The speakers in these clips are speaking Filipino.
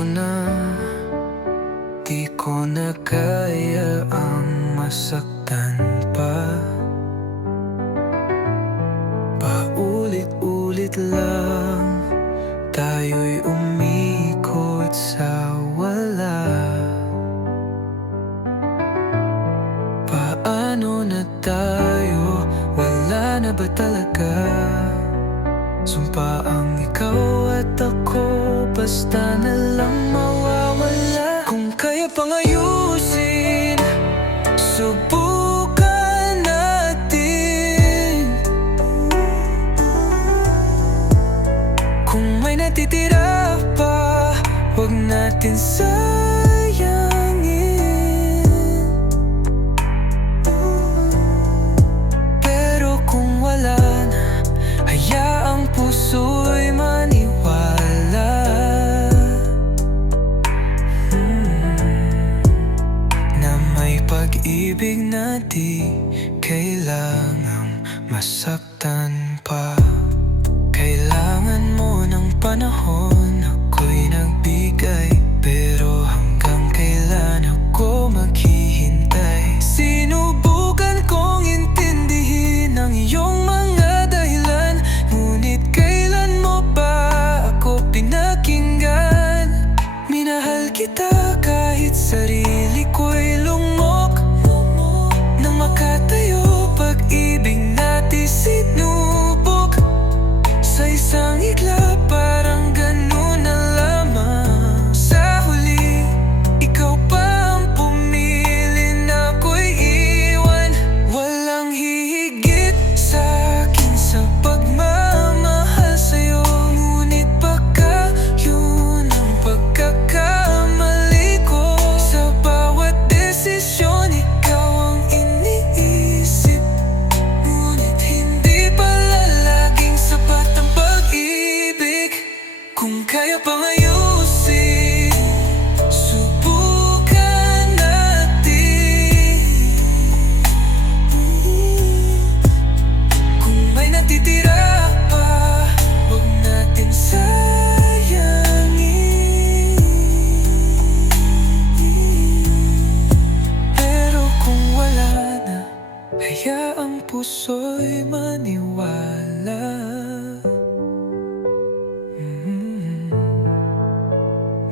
ko na Di ko na kaya ang masaktan pa Paulit-ulit lang Tayo'y umikot sa wala Paano na tayo? Wala na ba talaga? Sumpa ang ikaw at ako Basta na lang mawawala. Kung kaya pang ayusin Subukan natin. Kung may natitira pa Huwag natin sayangin pag-ibig na di Kailangang masaktan pa. Kailangan mo ng panahon Ako'y nagbigay Pero Hayaang puso'y maniwala Mm.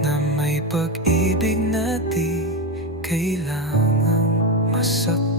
Na may pag-ibig na di Kailangang masaktan